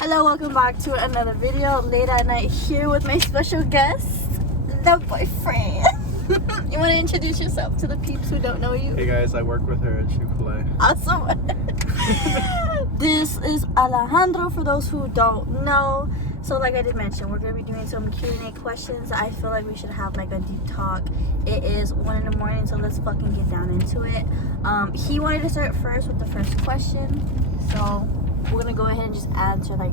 Hello, welcome back to another video. Late at night here with my special guest, the boyfriend. You want to introduce yourself to the peeps who don't know you? Hey guys, I work with her at Chick-fil-A. Awesome. This is Alejandro for those who don't know. So like I did mention, we're going to be doing some Q&A questions. I feel like we should have like a deep talk. It is 1 in the morning, so let's fucking get down into it. He wanted to start first with the first question. So we're going to go ahead and just answer like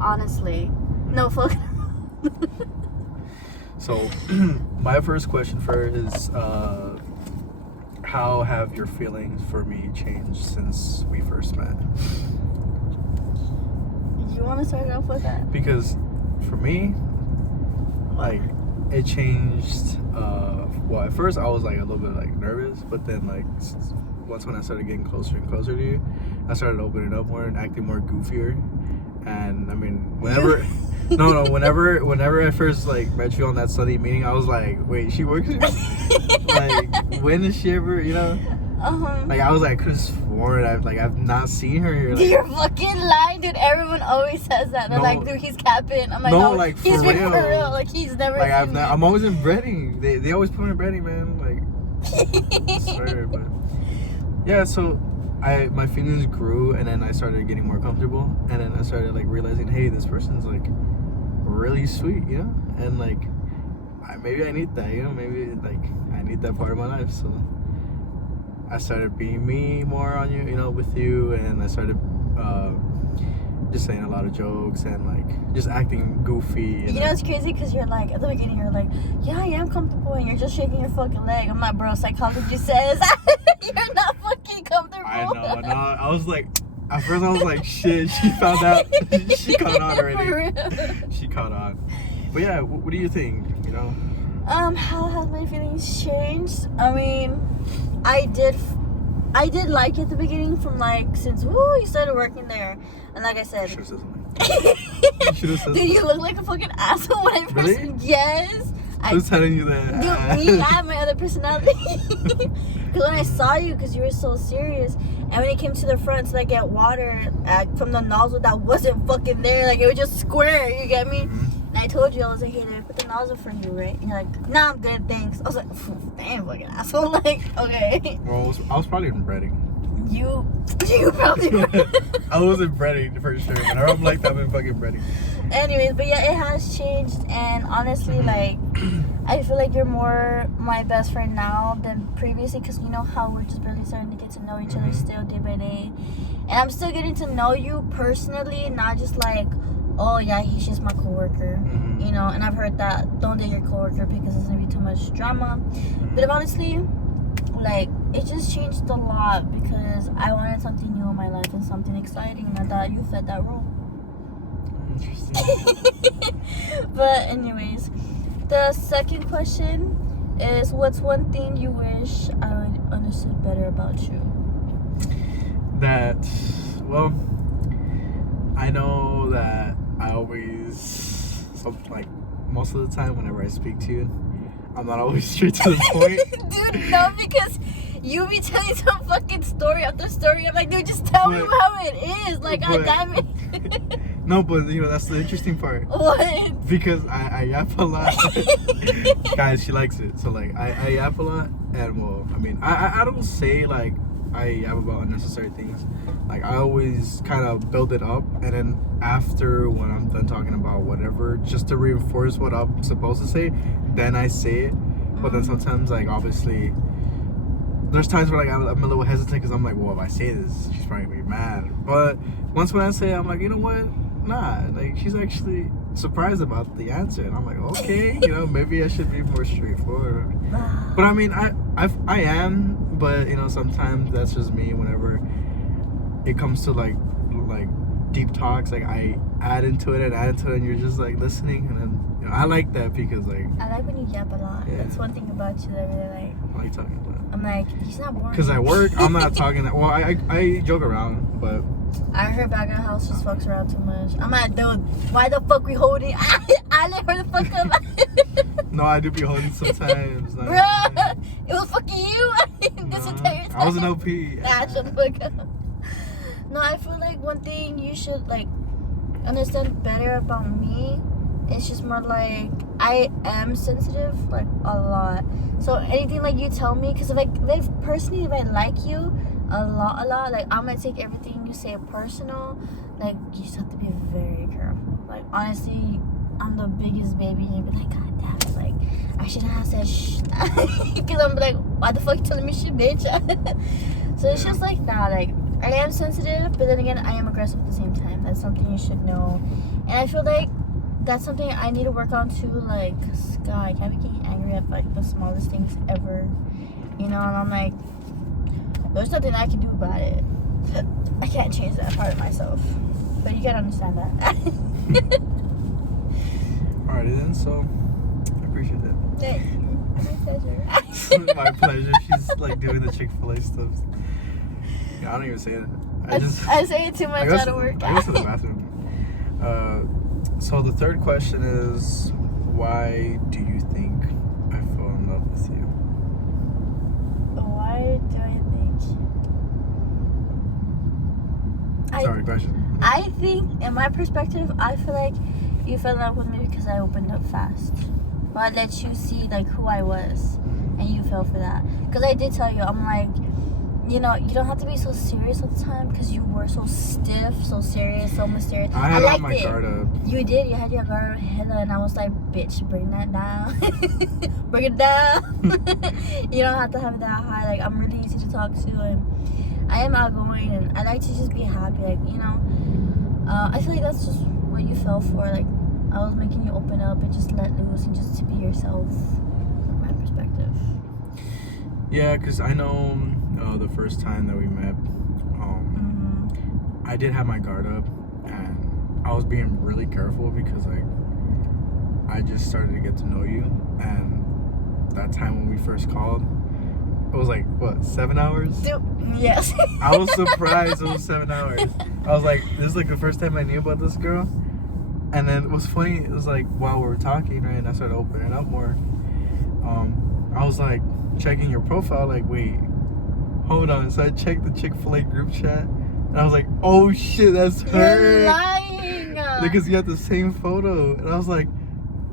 honestly. No fuck. So, my first question for her is, how have your feelings for me changed since we first met? You want to start off with that? Because for me, like, it changed. Well, at first I was like a little bit like nervous, but then like once when I started getting closer and closer to you, I started opening up more and acting more goofier. And I mean, whenever whenever I first like met you on that Sunday meeting, I was like, wait, she works here? Like, when is she ever, you know? Like, I was like, I could have sworn I've not seen her here. Like, you're fucking lying, dude. Everyone always says that. They're like, dude, he's capping. I'm like, no, like, he's for been real. for real. Like, he's never like seen me. I'm always in Reading. They always put me in Reading, man. Like, I swear, but yeah. So my feelings grew, and then I started getting more comfortable, and then I started like realizing, hey, this person's like really sweet, you know, and like maybe I need that, you know, maybe like I need that part of my life. So I started being me more on you, you know, with you, and I started just saying a lot of jokes and like just acting goofy. And you know, it's crazy because you're like, at the beginning, you're like, yeah, I am comfortable, and you're just shaking your fucking leg. I'm like, bro, psychology says you're not fucking comfortable. I know. No, I was like, at first I was like, shit, she found out. She caught on For already. real. She caught on. But yeah, what do you think? You know? How has my feelings changed? I mean, I did like it at the beginning from like since you started working there, and like I said, You should have said something. You said dude, you look like a fucking asshole when I first. Really? Yes. Who's telling you that? Dude, me and my other personality. Because when I saw you, because you were so serious, and when it came to the front to like get water from the nozzle that wasn't fucking there, like it was just square. You get me? And I told you, I was like, hey, let me put the nozzle for you, right? And you're like, nah, I'm good, thanks. I was like, damn, fucking asshole. Like, okay. Well, I was probably in Reading. You probably were. I was in Reading for sure. Whenever I'm like that, I'm in fucking Reading. Anyways, but yeah, it has changed, and honestly, like, I feel like you're more my best friend now than previously, because you know how we're just barely starting to get to know each other still day by day, and I'm still getting to know you personally, not just like, oh yeah, he's just my coworker, you know. And I've heard that, don't date your coworker because it's gonna be too much drama. But honestly, like, it just changed a lot because I wanted something new in my life and something exciting, and I thought you fit that role. Interesting. But anyways, the second question is, what's one thing you wish I understood better about you? That, well, I know that I always, like, most of the time whenever I speak to you, I'm not always straight to the point. Dude, no, because you be telling some fucking story after story. I'm like, dude, just tell me how it is. Like, God damn it. No, but you know, that's the interesting part. What? Because I yap a lot. Guys, she likes it. So like I yap a lot, and well, I mean, I don't say like I yap about unnecessary things. Like, I always kind of build it up, and then after when I'm done talking about whatever, just to reinforce what I'm supposed to say, then I say it. But then sometimes, like, obviously, there's times where like I'm a little hesitant because I'm like, well, if I say this, she's probably gonna be mad. But once when I say it, I'm like, you know what? Nah, like, she's actually surprised about the answer, and I'm like, okay, you know, maybe I should be more straightforward. But I mean, I am, but you know, sometimes that's just me. Whenever it comes to like deep talks, like I add into it, and you're just like listening, and then, you know, I like that because like I like when you yap a lot. Yeah. That's one thing about you that I really like. what are you talking about? I'm like, he's not boring. Because I work, I'm not talking that. Well, I joke around, but I heard background house just fucks around too much. I'm like, dude, why the fuck we holding? I let her the fuck up. no, I do be holding sometimes. Like, Bruh, it was fucking you this entire time. I was an OP. Nah, shut the fuck up. No, I feel like one thing you should, like, understand better about me. It's just more like I am sensitive, like a lot. So anything like you tell me, because if I like you a lot, like I'm gonna take everything you say personal. Like you just have to be very careful. Like honestly, I'm the biggest baby, and you'd be like, God damn it, like I should have said shh, because I'm like, why the fuck you telling me shit, bitch? So it's just like that. Like I am sensitive, but then again, I am aggressive at the same time. That's something you should know, and I feel like that's something I need to work on too. Like, God, I can't be getting angry at like the smallest things ever, you know. And I'm like, there's nothing I can do about it. I can't change that part of myself, but you gotta understand that. Alrighty then, so I appreciate that. Thank you. My pleasure. My pleasure. She's like doing the Chick-fil-A stuff. Yeah, I don't even say it. I say it too much out of work. I go to the bathroom. So the third question is, why do you think I fell in love with you? Why do I think? Sorry, question. I think, in my perspective, I feel like you fell in love with me because I opened up fast. But I let you see like who I was, and you fell for that. Because I did tell you, I'm like, you know, you don't have to be so serious all the time, because you were so stiff, so serious, so mysterious. I had liked my guard up. You did. You had your guard up hella, and I was like, bitch, bring that down. Bring it down. You don't have to have it that high. Like, I'm really easy to talk to, and I am outgoing, and I like to just be happy. Like, you know, I feel like that's just what you fell for. Like, I was making you open up and just let loose and just to be yourself, from my perspective. Yeah, because I know the first time that we met, I did have my guard up, and I was being really careful because like I just started to get to know you, and that time when we first called, it was like what, 7 hours? Yes. I was surprised it was 7 hours. I was like, this is like the first time I knew about this girl. And then it was funny, it was like while we were talking, right, and I started opening up more, I was like checking your profile, like, wait, hold on. So I checked the Chick-fil-A group chat, and I was like, oh shit, that's her. You're lying. Because you had the same photo, and I was like,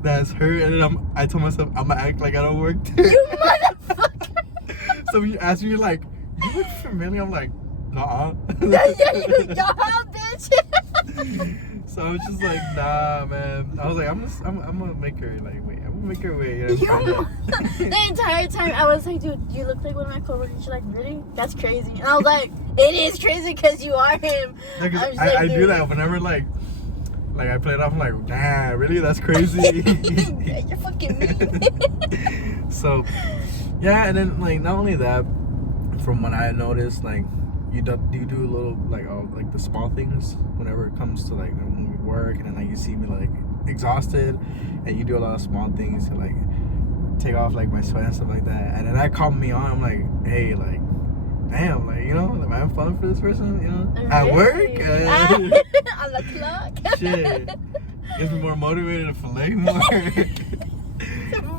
that's her. And then I told myself, I'm gonna act like I don't work there. You motherfucker. So when you asked me, you're like, you look familiar. I'm like, nah. Y'all, bitch. So I was just like, nah, man. I was like, I'm gonna make her like wait. I'm gonna make her wait. The entire time I was like, dude, you look like one of my coworkers. She's like, really? That's crazy. And I was like, it is crazy because you are him. Yeah, I do that whenever like I play it off. I'm like, nah, really? That's crazy. Yeah, you're fucking mean. So yeah, and then like not only that, from what I noticed, like you do a little like the small things whenever it comes to like when we work, and then like you see me like exhausted, and you do a lot of small things to like take off like my sweat and stuff like that, and then that calmed me on. I'm like, hey, like damn, like, you know, am I having fun for this person, you know, at work. On the clock. Shit, gets me more motivated to fillet more.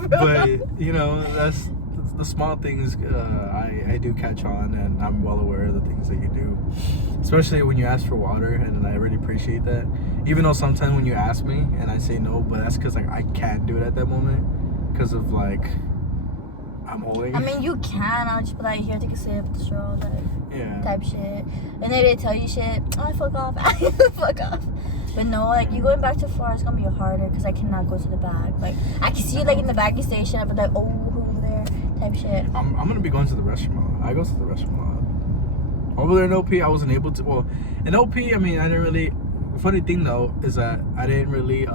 But you know, that's the small things. I do catch on, and I'm well aware of the things that you do, especially when you ask for water, and I really appreciate that. Even though sometimes when you ask me and I say no, but that's because like I can't do it at that moment because of like I'm holding. I mean, you can. I'll just be like, here, take a sip, straw, like, yeah, type shit. And then they tell you shit. Oh, fuck off. Fuck off. But no, like, you going back too far, it's gonna be harder because I cannot go to the back. Like, I can see you like in the bagging station, but like, oh, who over there, type shit. I'm gonna be going to the restroom a lot. I go to the restroom a lot. Over there in OP, I wasn't able to. Well, in OP, I mean, I didn't really. The funny thing though is that I didn't really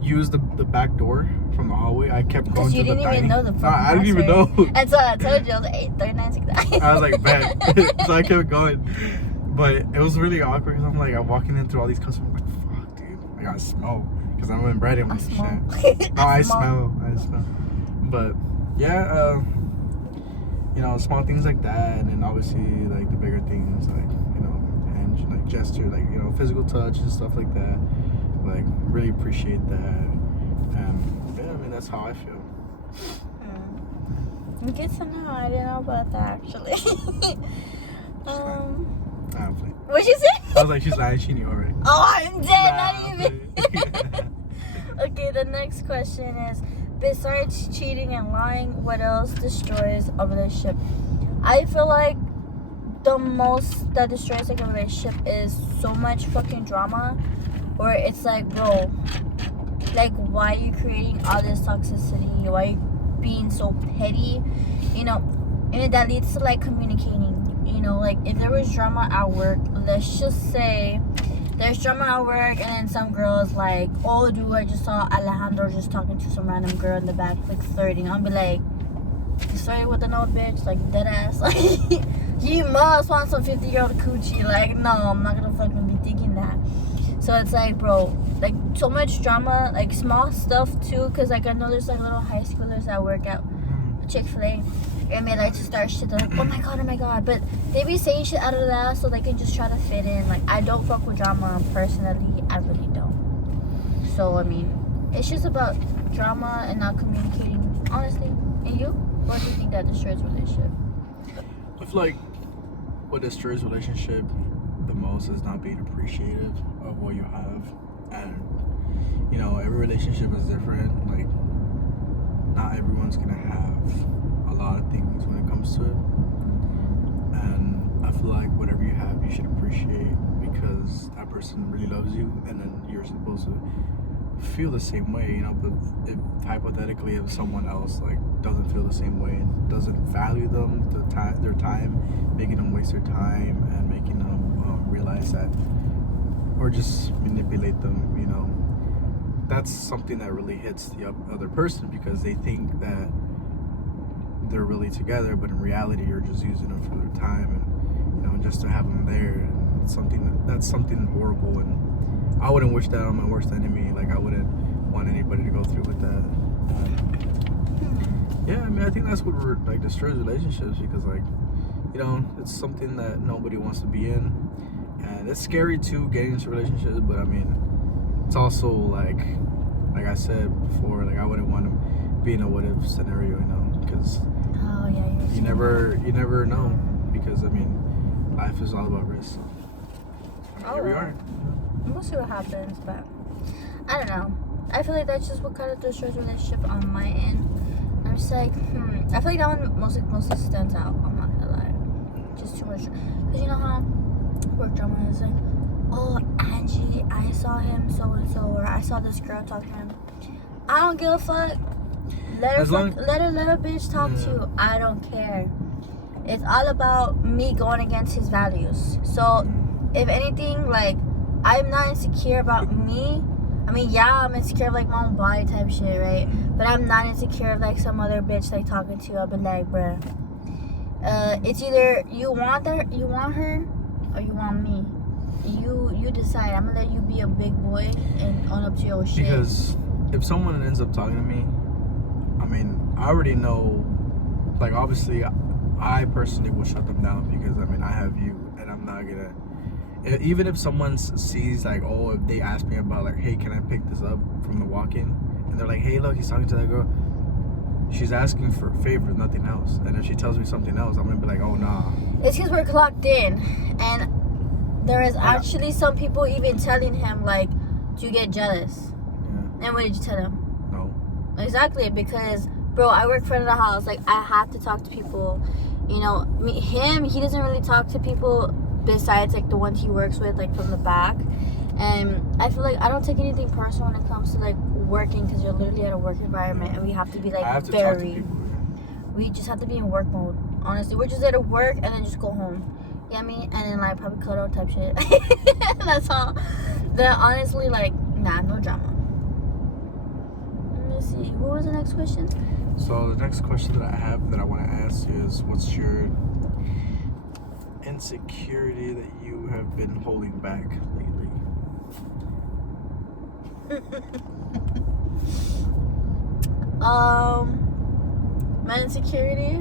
use the back door from the hallway. I kept going to the dining. Because you didn't even know the fucking I didn't even know. And so I told you, I was like, 83969. I was like, bet. So I kept going. But it was really awkward because I'm like, I'm walking in through all these customers. I'm like, fuck, dude. I gotta smell. Because I'm in bread. I'm like, shit. No, I smell. But yeah, you know, small things like that. And then obviously, like the bigger things, like, you know, and like gesture, like, you know, physical touch and stuff like that. Like, really appreciate that. And yeah, I mean, that's how I feel. Good to know. I didn't know about that actually. What'd you say? What'd you say? I was like, she's lying. She knew already. Oh, I'm dead. Nah, Not even. okay. Okay, the next question is, besides cheating and lying, what else destroys a relationship? I feel like the most that destroys like a relationship is so much fucking drama, or it's like, bro, like, why are you creating all this toxicity? Why are you being so petty? You know, and that leads to like communicating. You know, like if there was drama at work, let's just say there's drama at work, and then some girl is like, oh, dude, I just saw Alejandro just talking to some random girl in the back, like flirting. I'll be like, you flirting with an old bitch? Like, dead ass. Like, you must want some 50-year-old coochie. Like, no, I'm not gonna fucking be thinking that. So it's like, bro, like, so much drama, like, small stuff, too, because, like, I know there's, like, little high schoolers that work at Chick-fil-A, and they like to start shit. They're like, oh my god, but they be saying shit out of that so they can just try to fit in. Like, I don't fuck with drama personally. I really don't. So I mean, it's just about drama and not communicating honestly. And you, what do you think that destroys a relationship? I feel like what destroys relationship the most is not being appreciative of what you have. And you know, every relationship is different. Like, not everyone's gonna have a lot of things when it comes to it, and I feel like whatever you have, you should appreciate, because that person really loves you, and then you're supposed to feel the same way, you know. But if hypothetically, if someone else like doesn't feel the same way and doesn't value them, their time, making them waste their time and making them realize that, or just manipulate them, you know, that's something that really hits the other person, because they think that they're really together, but in reality you're just using them for their time, and you know, just to have them there. And it's that's something horrible, and I wouldn't wish that on my worst enemy. Like, I wouldn't want anybody to go through with that. Yeah, I mean, I think that's what like destroys relationships, because, like, you know, it's something that nobody wants to be in, and it's scary too, getting into relationships. But I mean, it's also like I said before, like, I wouldn't want to be in a what if scenario, you know, because you never know, because I mean, life is all about risk. I mean, here we are. We'll see what happens, but I don't know. I feel like that's just what kind of destroys relationship on my end. I'm just like, I feel like that one mostly stands out. I'm not gonna lie, just too much. Cause you know how work drama is like, oh, Angie, I saw him so and so, or I saw this girl talking to him. I don't give a fuck. Let a bitch talk to you. I don't care. It's all about me going against his values. So, if anything, like, I'm not insecure about me. I mean, yeah, I'm insecure of like my own body type shit, right? But I'm not insecure of like some other bitch like talking to you. I'll be like, bruh, it's either you want her, or you want me. You decide. I'm gonna let you be a big boy and own up to your shit. Because if someone ends up talking to me, I mean, I already know. Like, obviously, I personally will shut them down, because I mean, I have you, and I'm not gonna. Even if someone sees, like, oh, if they ask me about, like, hey, can I pick this up from the walk-in, and they're like, hey, look, he's talking to that girl, she's asking for a favor, nothing else. And if she tells me something else, I'm gonna be like, oh, nah. It's because we're clocked in, and there is actually some people even telling him, like, do you get jealous? Yeah. And what did you tell him? No. Exactly, because, bro, I work front of the house. Like, I have to talk to people. You know, he doesn't really talk to people besides, like, the ones he works with, like, from the back. And I feel like I don't take anything personal when it comes to, like, working, because you're literally at a work environment, and we have to be, like, I have to talk to people. We just have to be in work mode. Honestly, we're just there to work and then just go home. You know what I mean? And then, like, probably cuddle type shit. That's all. But honestly, like, nah, no drama. Let me see. What was the next question? So the next question that I have that I want to ask you is, what's your insecurity that you have been holding back lately? My insecurity?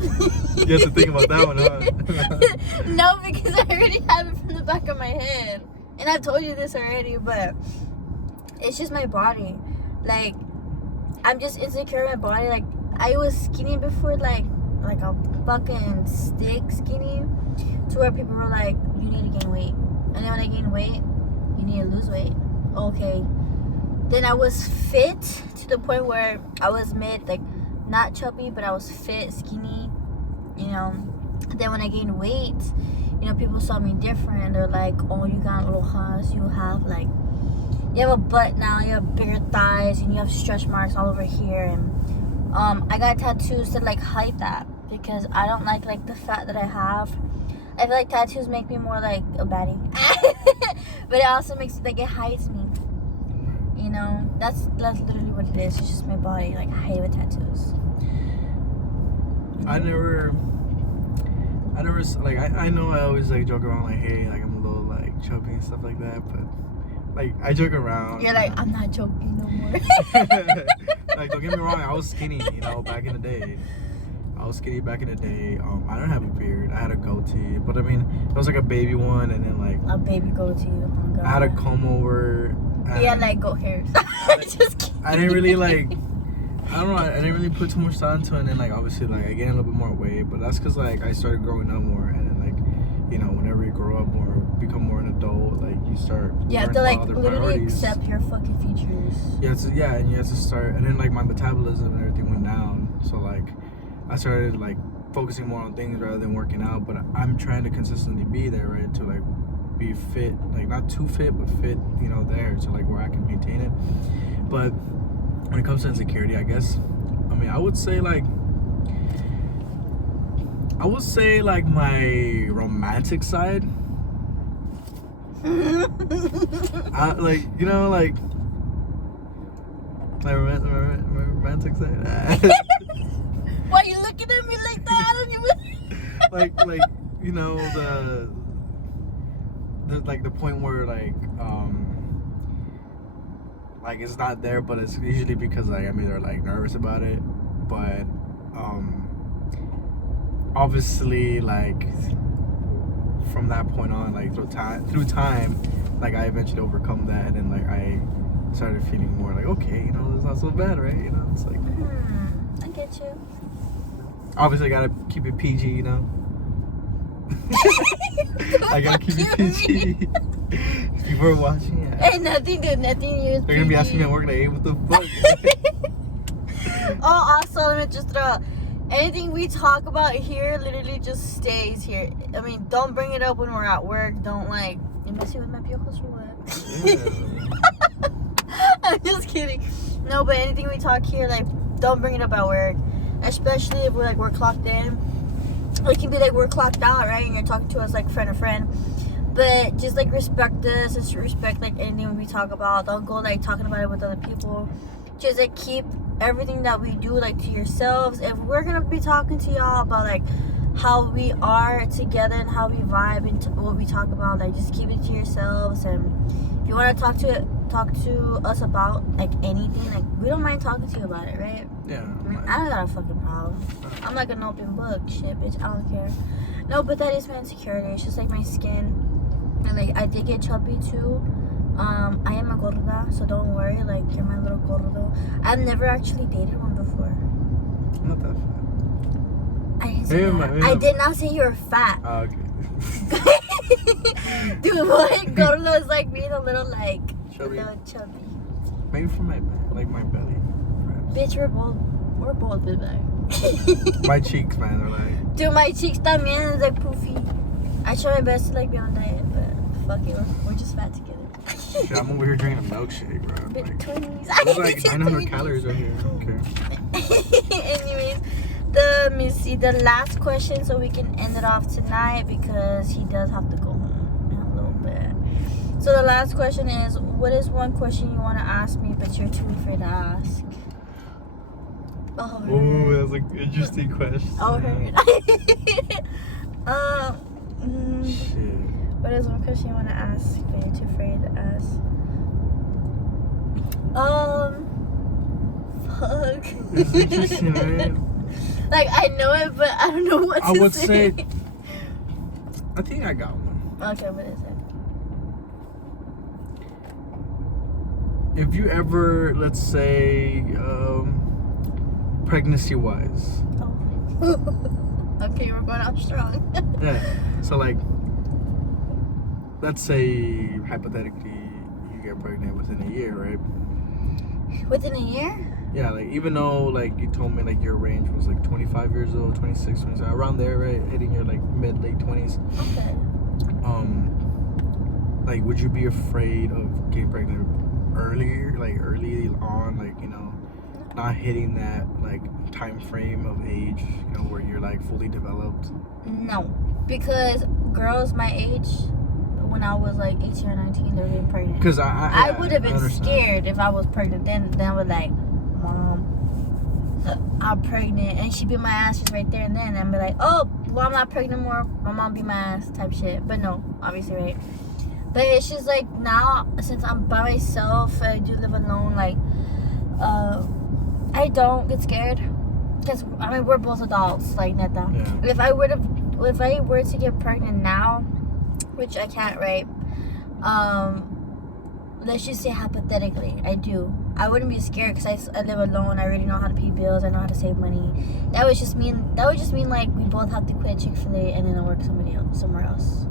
You have to think about that one, huh? No, because I already have it from the back of my head. And I've told you this already, but it's just my body. Like, I'm just insecure in my body. Like, I was skinny before, like a fucking stick skinny, to where people were like, you need to gain weight. And then when I gain weight, you need to lose weight. Okay. Then I was fit to the point where I was like not chubby, but I was fit, skinny, you know. Then when I gained weight, you know, people saw me different. They're like, oh, you got rojas, you have a butt now, you have bigger thighs, and you have stretch marks all over here. And I got tattoos to like hide that, because I don't like the fat that I have. I feel like tattoos make me more like a baddie. But it also makes it like it hides me. You know, that's literally what it is. It's just my body. Like, I hate with tattoos. I never like, I know I always like joke around like, hey, like I'm a little like chubby and stuff like that, but like I joke around. You're like, I'm not joking no more. Like, don't get me wrong, I was skinny, you know, back in the day. I don't have a beard. I had a goatee, but I mean, it was like a baby one, and then like a baby goatee. Oh my God. I had a comb over. He had like goat hairs. Just kidding. I didn't really like. I don't know. I didn't really put too much thought into it, and then like obviously like I gained a little bit more weight, but that's because like I started growing up more, and then like, you know, whenever you grow up more, become more an adult, like you start. You have to like literally accept your fucking features. Yeah, and you have to start, and then like my metabolism and everything went down, so like I started like focusing more on things rather than working out. But I'm trying to consistently be there, right, to like be fit, like not too fit, but fit, you know, there to like where I can maintain it. But when it comes to insecurity, I guess, I mean, I would say like my romantic side. Like, you know, like my romantic side. Why you looking at me like that? I don't even. like you know, the like the point where like it's not there, but it's usually because like I'm either like nervous about it, but obviously like from that point on, like through time, like I eventually overcome that, and then like I started feeling more like, okay, you know, it's not so bad, right? You know, it's like I get you. obviously I gotta keep it PG, you know. I gotta keep it PG. People are watching it. Hey, nothing, dude. Nothing. They're gonna be asking me at work like, hey, what the fuck? Oh, also, let me just throw out, anything we talk about here literally just stays here. I mean, don't bring it up when we're at work. Don't like, you messing with my piojos or what? Yeah. I'm just kidding. No, but anything we talk here, like, don't bring it up at work. Especially if we're clocked in. It can be like we're clocked out, right? And you're talking to us like friend to friend. But just like respect us, just respect like anything we talk about. Don't go like talking about it with other people. Just like keep everything that we do like to yourselves. If we're gonna be talking to y'all about like how we are together and how we vibe and what we talk about, like just keep it to yourselves. And if you want to talk to us about like anything, like we don't mind talking to you about it, right? Yeah. I mean, I don't got a fucking problem. I'm like an open book, shit, bitch. I don't care. No, but that is my insecurity. It's just like my skin. And like I did get chubby too. I am a gorda, so don't worry. Like you're my little gordo. I've never actually dated one before. I'm not that fat. I didn't say that. I did not say you're fat. Oh, okay. Dude, what? Gordo is like being a little like Chubby. a little chubby. Maybe from my belly. Perhaps. Bitch, we're both big bag. My cheeks, man, are like. Dude, my cheeks también is like poofy. I try my best to like be on diet, but fuck it, we're just fat together. Shit, I'm over here drinking a milkshake, bro. Bit Like, 20s. there's like 900 calories right here. Okay. Anyways, let me see the last question so we can end it off tonight because he does have to go home in a little bit. So the last question is, what is one question you want to ask me but you're too afraid to ask? Oh, Ooh, that's an interesting question. Oh, heard. Shit. What is one question you want to ask but you're too afraid to ask? Fuck. It's interesting, right? Like, I know it, but I don't know what to say. I would say, I think I got one. Okay, what is it? If you ever, let's say, pregnancy-wise. Oh. Okay, we're going out strong. Yeah. So like, let's say hypothetically you get pregnant within a year, right? Within a year? Yeah, like even though like you told me like your range was like 25 years old, 26, 27, around there, right? Hitting your like mid late 20s. Okay. Like would you be afraid of getting pregnant earlier, like early on, like, you know, not hitting that like time frame of age, you know, where you're like fully developed? No, because girls my age, when I was like 18 or 19, they're getting pregnant. Because I would have been understand. scared if I was pregnant. Then I was like, Mom, I'm pregnant, and she'd be my ass just right there and then, and I'd be like, oh, well, I'm not pregnant anymore. My mom be my ass type shit. But no, obviously, right? But it's just like now, since I'm by myself, I do live alone. Like, I don't get scared because I mean we're both adults, like neta. Yeah. If I were to get pregnant now, which I can't, right? Let's just say hypothetically, I wouldn't be scared because I live alone. I already know how to pay bills. I know how to save money. That would just mean like we both have to quit Chick-fil-A and then work somewhere else,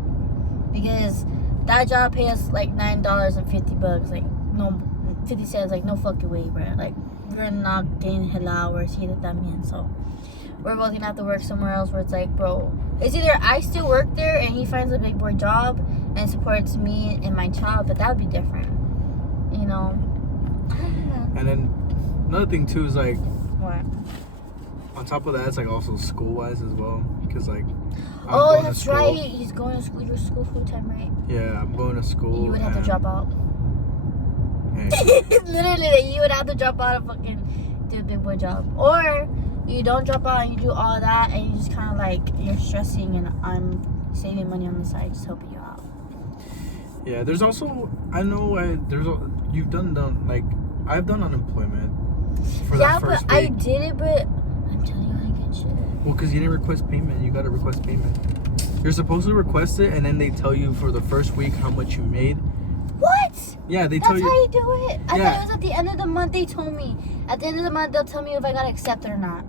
because that job pays us like $9.50, like no 50 cents, like no fucking way, bro. Like we're not getting hell hours here that means. So we're both gonna have to work somewhere else where it's like, bro, it's either I still work there and he finds a big boy job and supports me and my child, but that would be different, you know. And then another thing too is like, What? on top of that, it's like also school wise as well, because like I'm Oh, going to that's school. right. He's going to school. You're school full time, right? Yeah, I'm going to school. You would have to and- drop out. Hey, Literally, you would have to drop out and fucking do a big boy job, or you don't drop out and you do all that and you just kind of like you're stressing and I'm saving money on the side, just helping you out. yeah, there's also you've done like I've done unemployment for Yeah, that first but I week. did it, but I'm telling you, I get shit. Well, because you didn't request payment. You got to request payment. You're supposed to request it, and then they tell you for the first week how much you made. What? Yeah, they That's tell how you. you do it? I Yeah. thought it was at the end of the month they told me. At the end of the month they'll tell me if I got accepted or not.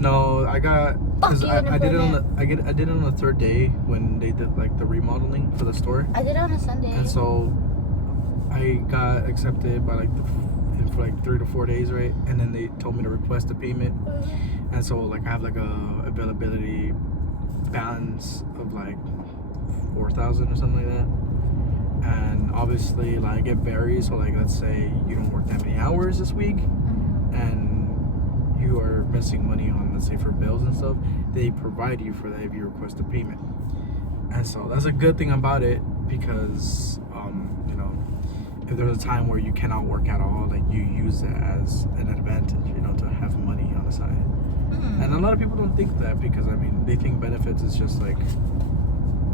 No, I got because you, I did it on unemployment. I did it on the third day when they did like the remodeling for the store, I did it on a Sunday. and so I got accepted by like for like 3 to 4 days, right? And then they told me to request a payment, and so like I have like a availability balance of like 4,000 or something like that. And obviously like it varies, so like let's say you don't work that many hours this week and you are missing money on, let's say, for bills and stuff, they provide you for that if you request a payment. And so that's a good thing about it, because you know, if there's a time where you cannot work at all, like you use it as an advantage, you know, to have money on the side. And a lot of people don't think that, because I mean they think benefits is just like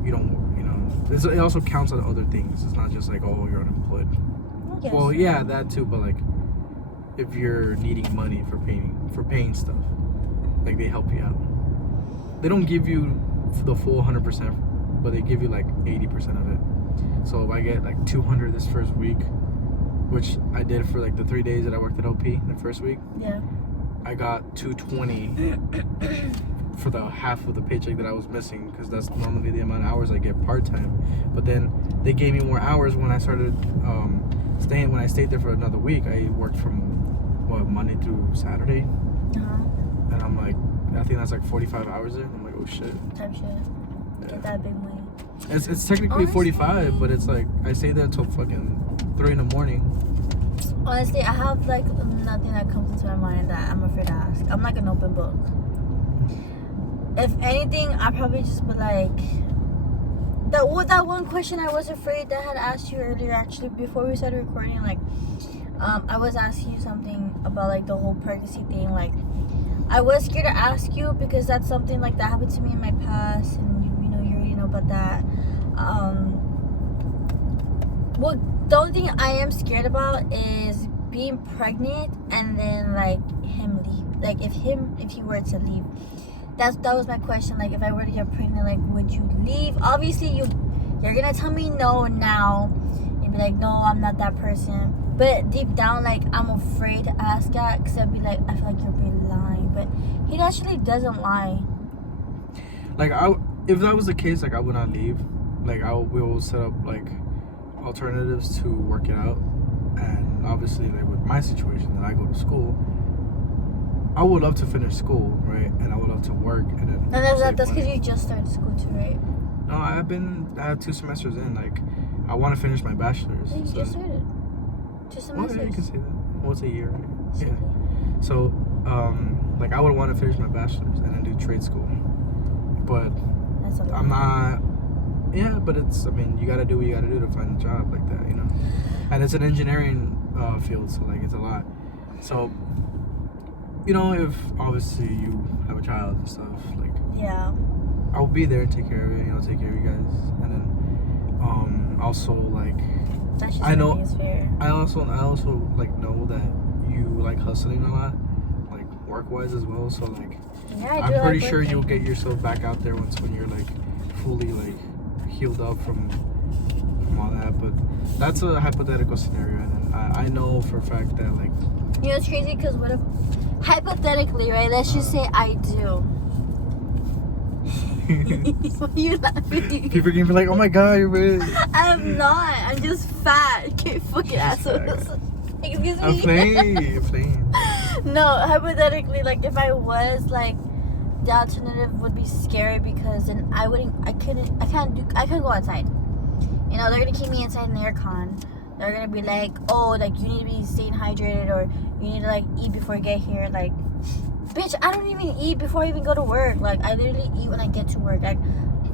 you don't, you know, it also counts on other things. It's not just like, oh, you're unemployed. Yes. Well, yeah, that too, but like if you're needing money for paying stuff, like they help you out. They don't give you the full 100%, but they give you like 80% of it. So if I get like 200 this first week, which I did for like the 3 days that I worked at OP the first week, Yeah. I got 220 for the half of the paycheck that I was missing, because that's normally the amount of hours I get part-time. But then they gave me more hours when I started when I stayed there for another week. I worked from Monday through Saturday, and I'm like, I think that's like 45 hours there. I'm like, oh shit. Type shit. Yeah. Get that big money. It's technically Honestly. 45, but it's like I stay there until fucking 3 in the morning. Honestly, I have like nothing that comes into my mind that I'm afraid to ask. I'm like an open book. If anything, I'd probably just be like, that one question I was afraid that I had asked you earlier, actually, before we started recording, like, I was asking you something about like the whole pregnancy thing. Like, I was scared to ask you because that's something like that happened to me in my past, and you know, you already know about that. Well, the only thing I am scared about is being pregnant and then like him leave. Like if he were to leave. That was my question. Like if I were to get pregnant, like would you leave? Obviously you're gonna tell me no now. You'd be like, no, I'm not that person. But deep down, like I'm afraid to ask that, because I'd be like, I feel like you're being lying. But he actually doesn't lie. Like if that was the case, like I would not leave. we will set up like alternatives to work it out. And obviously, like with my situation that I go to school, I would love to finish school, right? And I would love to work and then. And that's save because money. you just started school too, right? No, I have 2 semesters in. Like, I want to finish my bachelor's. Yeah, you so- just started. 2 Well, semesters. yeah, you can say that. Well, it's a year, right? Silly. Yeah. So, like, I would want to finish my bachelor's and then do trade school. But That's a lot. I'm not. Yeah, but it's. I mean, you gotta do what you gotta do to find a job like that, you know. And it's an engineering field, so like it's a lot. So, you know, if obviously you have a child and stuff, like Yeah. I'll be there and take care of it. You know, take care of you guys, and then also like That's just I know- is fair. I also like know that you like hustling a lot, like work wise as well. So like Yeah, I do I'm pretty like sure working. you'll get yourself back out there when you're like fully like healed up from all that. But that's a hypothetical scenario, and I know for a fact that like You know, it's crazy because what if, hypothetically, right? Let's just say I do. Why are you laughing? people are gonna be like, oh my god, you're rich. I'm not. I'm just fat. Okay, fucking Just fat. assholes. Excuse me. I'm playing. No, hypothetically, like if I was like, the alternative would be scary because then I can't go outside. You know, they're gonna keep me inside in the aircon. They're gonna be like, oh, like you need to be staying hydrated or you need to like eat before you get here. Like, bitch, I don't even eat before I even go to work. Like, I literally eat when I get to work. Like,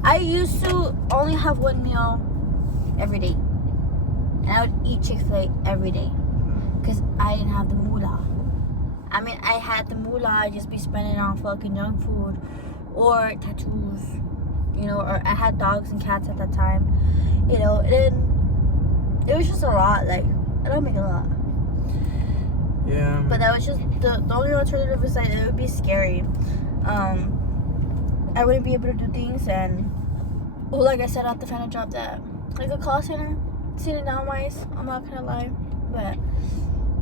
I used to only have one meal every day, and I would eat Chick-fil-A every day because I didn't have the moolah. I mean, I had the moolah, I'd just be spending it on fucking junk food or tattoos, you know, or I had dogs and cats at that time, you know, and it was just a lot. Like, I don't make a lot. Yeah. But that was just the only alternative is that it would be scary. I wouldn't be able to do things, and well, like I said, I have to find a job that like a call center, sitting down wise. I'm not gonna lie, but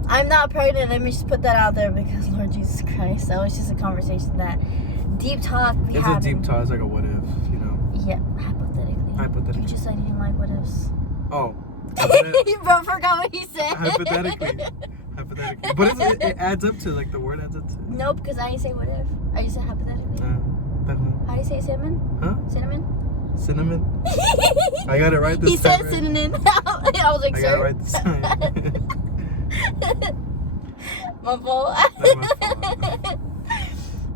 I'm not pregnant. Let me just put that out there because Lord Jesus Christ, that was just a conversation that deep talk we It's had. a deep talk. It's like a what if, you know. Yeah, hypothetically. Hypothetically. You just said you didn't like what ifs. Oh. Bro, forgot what he said. Hypothetically. But it adds up to, like, the word adds up to. No, because I didn't say what if. I just said hypothetically. That How do you say cinnamon? Huh? Cinnamon? Cinnamon? I got it right this He time. said right? cinnamon. I was like, I got it sir. right this time. My fault. Not my fault.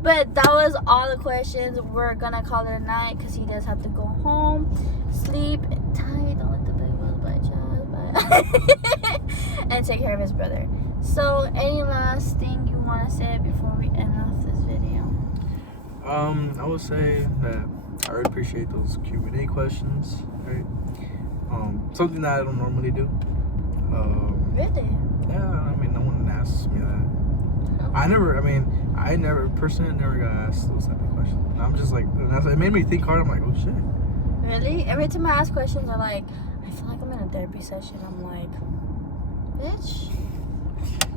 But that was all the questions. We're gonna call it a night because he does have to go home, sleep, tight, don't let the big ones bite you, and take care of his brother. So, any last thing you want to say before we end off this video? I would say that I really appreciate those Q&A questions, right? Something that I don't normally do. Really? Yeah, I mean, no one asks me that. I never personally never got asked those type of questions. And I'm just like, it made me think hard. I'm like, oh shit. Really? Every time I ask questions, they're like, I feel like I'm in a therapy session. I'm like, bitch.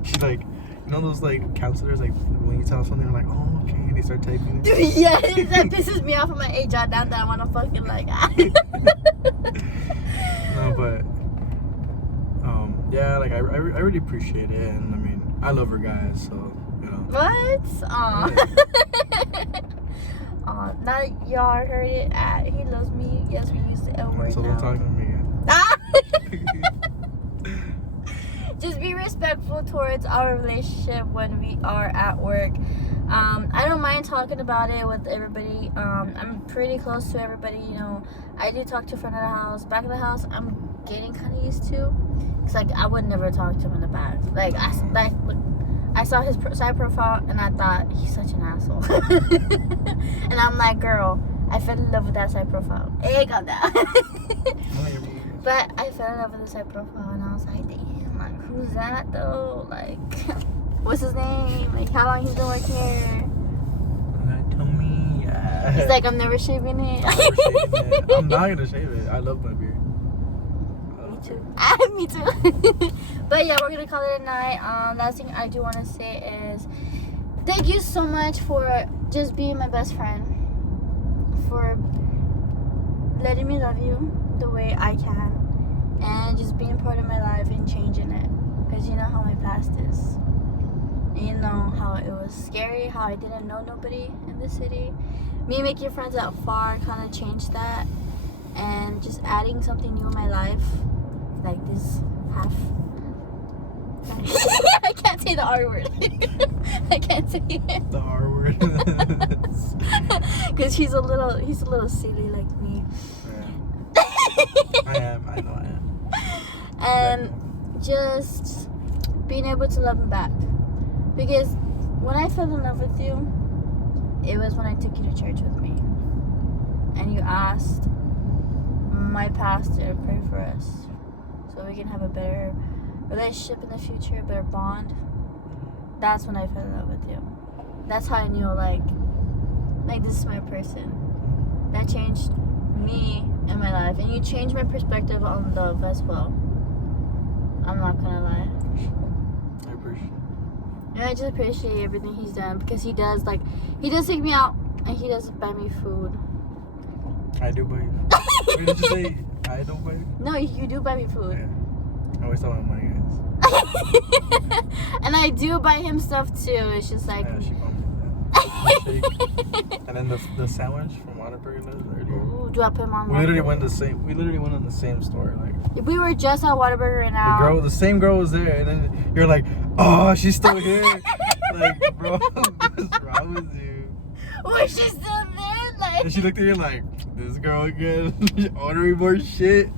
She's like, you know those like counselors, like when you tell them something, they're like, oh okay, and they start typing. Dude, yeah, that pisses me off on my age. Now that I want to fucking like. No, but yeah, like I really appreciate it, and I mean, I love her guys, so you know. What? Aw. Aw, now y'all heard it. He loves me. Yes, we use the L word So now. don't talk to me again. Ah! Just be respectful towards our relationship when we are at work. I don't mind talking about it with everybody. I'm pretty close to everybody, you know. I do talk to front of the house. Back of the house, I'm getting kind of used to. Cause like I would never talk to him in the back. Like I saw his side profile and I thought he's such an asshole. And I'm like, girl, I fell in love with that side profile. Hey, calm down. But I fell in love with the side profile and I was like, damn, like who's that though? Like, what's his name? Like how long he's been working here? Tell me. He's like, I'm never shaving it. I'm not gonna shave it. I love my beard. Me too. But yeah, we're gonna call it a night. Last thing I do want to say is thank you so much for just being my best friend, for letting me love you, the way I can, and just being part of my life and changing it. Because you know how my past is. You know how it was scary, how I didn't know nobody in the city. Me making friends out far kind of changed that, and just adding something new in my life, like this half. I can't say the R word. I can't say it. The R word. Because he's a little silly like me. Yeah. I am. I know I am. And just being able to love him back. Because when I fell in love with you, it was when I took you to church with me. And you asked my pastor to pray for us so we can have a better relationship in the future, a better bond. That's when I fell in love with you. That's how I knew, like this is my person. That changed me and my life. And you changed my perspective on love as well. I'm not gonna lie. I appreciate it. And I just appreciate everything he's done, because he does take me out and he does buy me food. I do buy you. Wait, did you say I don't buy you? No, you do buy me food. Yeah. I always thought my money, guys. And I do buy him stuff too. It's just like. Yeah, she bought me that. And then the sandwich from Whataburger earlier. Ooh, do I put him on? We literally went on the same store. Like we were just at Whataburger right now. the same girl was there, and then you're like, oh, she's still here. Like, bro, what's wrong with you? Was she still there? Like. And she looked at you like, this girl again, ordering more shit.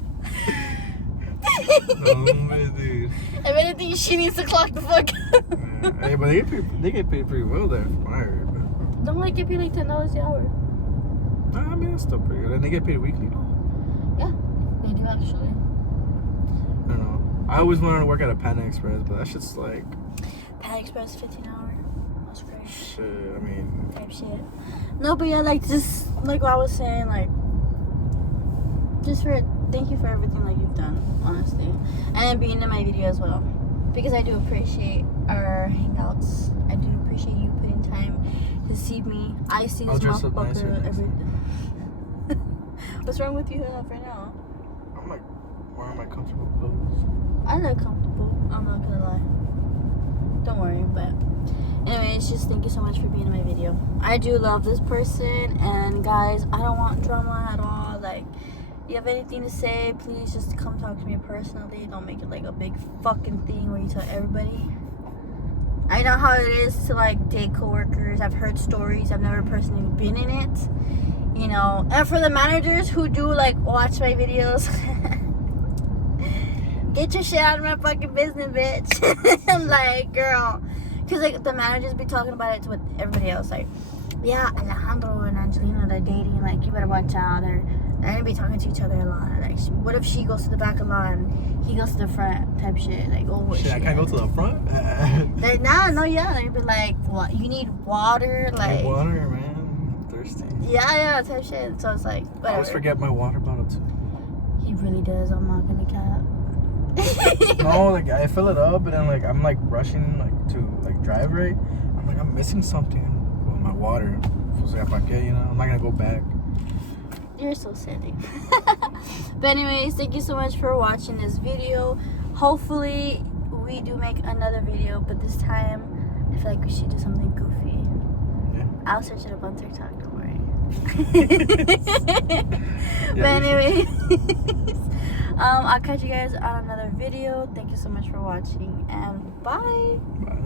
No, man, dude. If anything, she needs to clock the fuck. Yeah. Hey, but they get paid pretty well there. From what I heard. Don't they get paid like $10 an hour? Nah, I mean, that's still pretty good. And they get paid weekly, though. Yeah, they do actually. I don't know. I always wanted to work at a Panda Express, but that shit's like. Panda Express, $15 an hour. That's great. Shit, I mean. Type shit. No, but yeah, like just like what I was saying, like thank you for everything that you've done, honestly, and being in my video as well, because I do appreciate our hangouts. I do appreciate you putting time to see me. I see this motherfucker every. What's wrong with you right now? I'm like wearing my comfortable clothes. I look comfortable. I'm not gonna lie. Don't worry, but anyways, just thank you so much for being in my video. I do love this person, and guys, I don't want drama at all. Like, you have anything to say, please just come talk to me personally. Don't make it like a big fucking thing where you tell everybody. I know how it is to like date coworkers. I've heard stories. I've never personally been in it, you know. And for the managers who do like watch my videos, get your shit out of my fucking business, bitch. I'm like, girl, because like the managers be talking about it with everybody else, like, yeah, Alejandro and Angelina, they're dating, like, you better watch out, they're gonna be talking to each other a lot. Like, what if she goes to the back of the lot and he goes to the front, type shit. Like, oh, what shit, I can't go to the front. Like, nah, no, yeah, they'd be like, what, you need water, like, water, man, I'm thirsty. Yeah, type shit. So it's like, whatever. I always forget my water bottle too. He really does. I'm not gonna cap. No, like I fill it up and then like I'm like rushing like to like drive right. I'm like, I'm missing something. Well, my water. So if I get, you know, I'm not gonna go back. You're so silly. But anyways, thank you so much for watching this video. Hopefully we do make another video, but this time I feel like we should do something goofy. Yeah. I'll search it up on TikTok, don't worry. Yeah, But anyways, I'll catch you guys on another video. Thank you so much for watching, and bye. Bye.